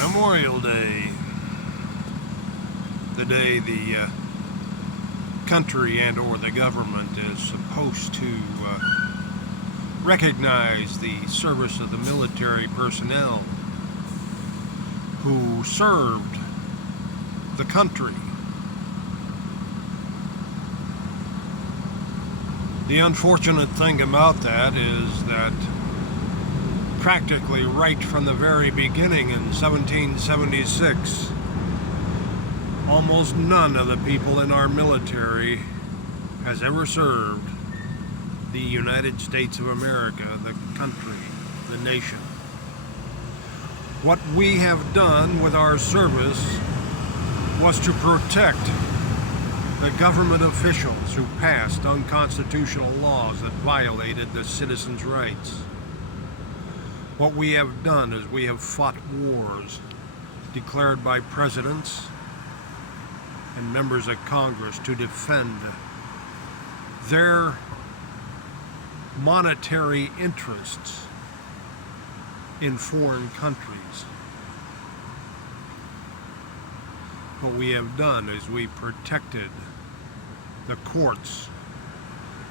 Memorial Day, the day the country and or the government is supposed to recognize the service of the military personnel who served the country. The unfortunate thing about that is that practically right from the very beginning in 1776, almost none of the people in our military has ever served the United States of America, the country, the nation. What we have done with our service was to protect the government officials who passed unconstitutional laws that violated the citizens' rights. What we have done is we have fought wars declared by presidents and members of Congress to defend their monetary interests in foreign countries. What we have done is we protected the courts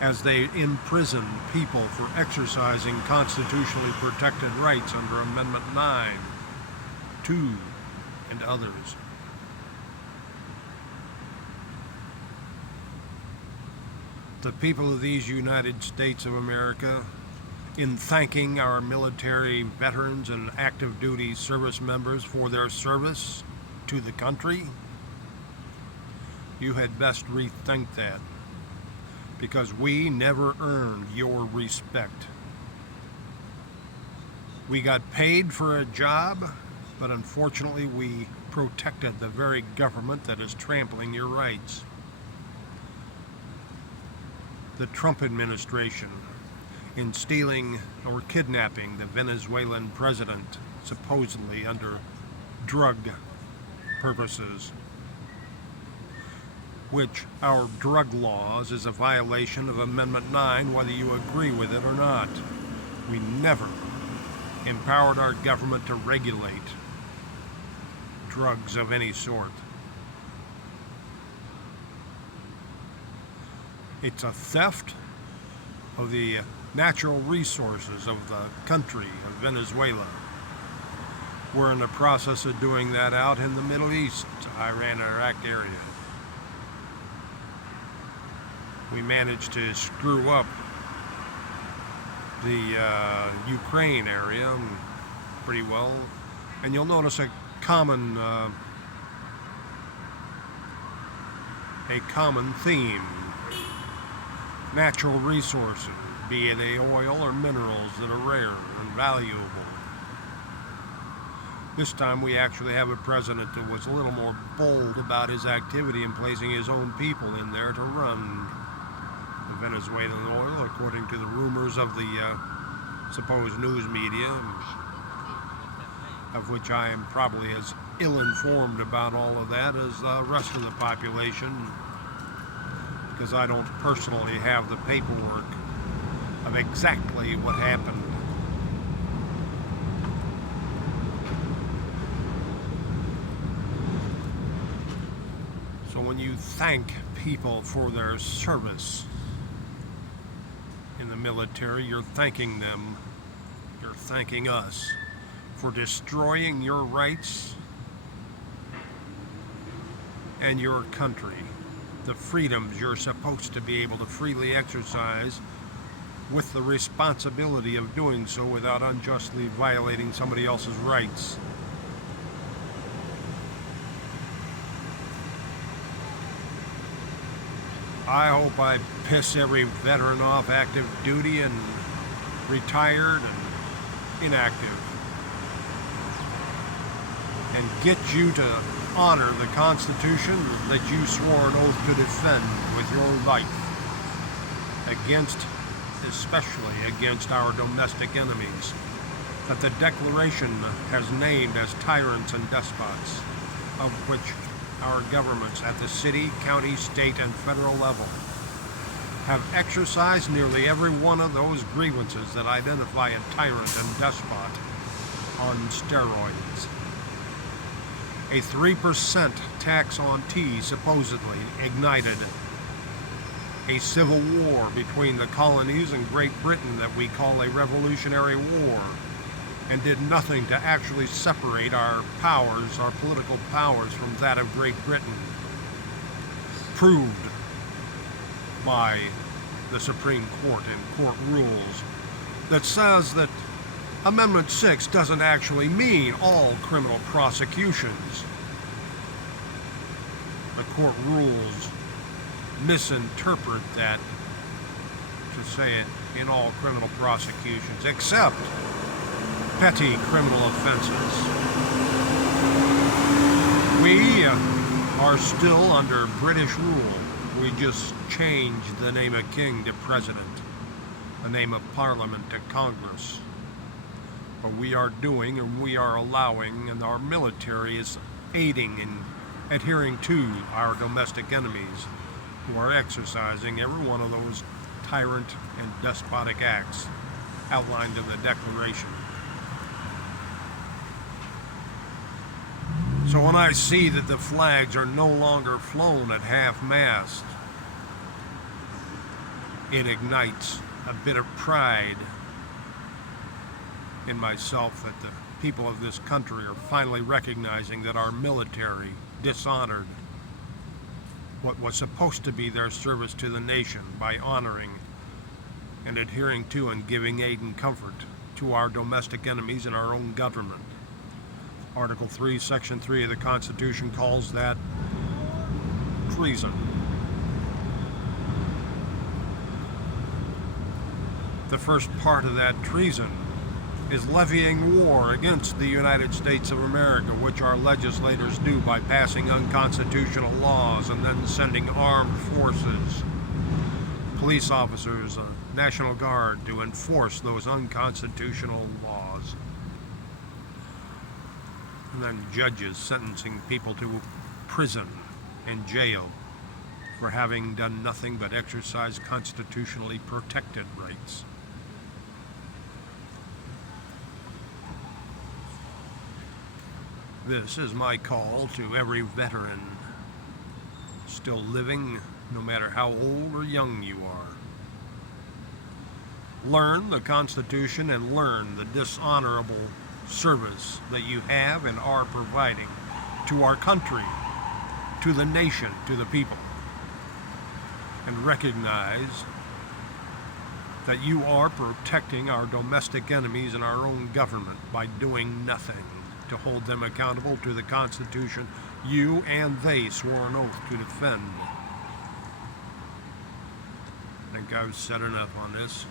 as they imprison people for exercising constitutionally protected rights under Amendment 9, 2, and others. The people of these United States of America, in thanking our military veterans and active duty service members for their service to the country, you had best rethink that, because we never earned your respect. We got paid for a job, but unfortunately we protected the very government that is trampling your rights. The Trump administration, in stealing or kidnapping the Venezuelan president, supposedly under drug purposes, which our drug laws is a violation of Amendment 9, whether you agree with it or not. We never empowered our government to regulate drugs of any sort. It's a theft of the natural resources of the country of Venezuela. We're in the process of doing that out in the Middle East, Iran-Iraq area. We managed to screw up the Ukraine area pretty well, and you'll notice a common theme: natural resources, be they oil or minerals that are rare and valuable. This time we actually have a president that was a little more bold about his activity in placing his own people in there to run the Venezuelan oil, according to the rumors of the supposed news media, of which I am probably as ill-informed about all of that as the rest of the population, because I don't personally have the paperwork of exactly what happened. So when you thank people for their service in the military, you're thanking them, you're thanking us for destroying your rights and your country, the freedoms you're supposed to be able to freely exercise, with the responsibility of doing so without unjustly violating somebody else's rights. I hope I piss every veteran off, active duty and retired and inactive, and get you to honor the Constitution that you swore an oath to defend with your life, especially against our domestic enemies, that the Declaration has named as tyrants and despots, of which our governments at the city, county, state, and federal level have exercised nearly every one of those grievances that identify a tyrant and despot on steroids. A 3% tax on tea supposedly ignited a civil war between the colonies and Great Britain that we call a Revolutionary War, and did nothing to actually separate our powers, our political powers, from that of Great Britain. Proved by the Supreme Court in court rules that says that Amendment 6 doesn't actually mean all criminal prosecutions. The court rules misinterpret that to say it in all criminal prosecutions, except petty criminal offenses. We are still under British rule. We just changed the name of king to president, the name of parliament to Congress. But we are doing and we are allowing, and our military is aiding and adhering to our domestic enemies who are exercising every one of those tyrant and despotic acts outlined in the Declaration. So when I see that the flags are no longer flown at half-mast, it ignites a bit of pride in myself that the people of this country are finally recognizing that our military dishonored what was supposed to be their service to the nation by honoring and adhering to and giving aid and comfort to our domestic enemies and our own government. Article 3, Section 3 of the Constitution calls that treason. The first part of that treason is levying war against the United States of America, which our legislators do by passing unconstitutional laws and then sending armed forces, police officers, National Guard to enforce those unconstitutional laws. And then judges sentencing people to prison and jail for having done nothing but exercise constitutionally protected rights. This is my call to every veteran still living, no matter how old or young you are. Learn the Constitution and learn the dishonorable service that you have and are providing to our country, to the nation, to the people. And recognize that you are protecting our domestic enemies and our own government by doing nothing to hold them accountable to the Constitution you and they swore an oath to defend. I think I've said enough on this.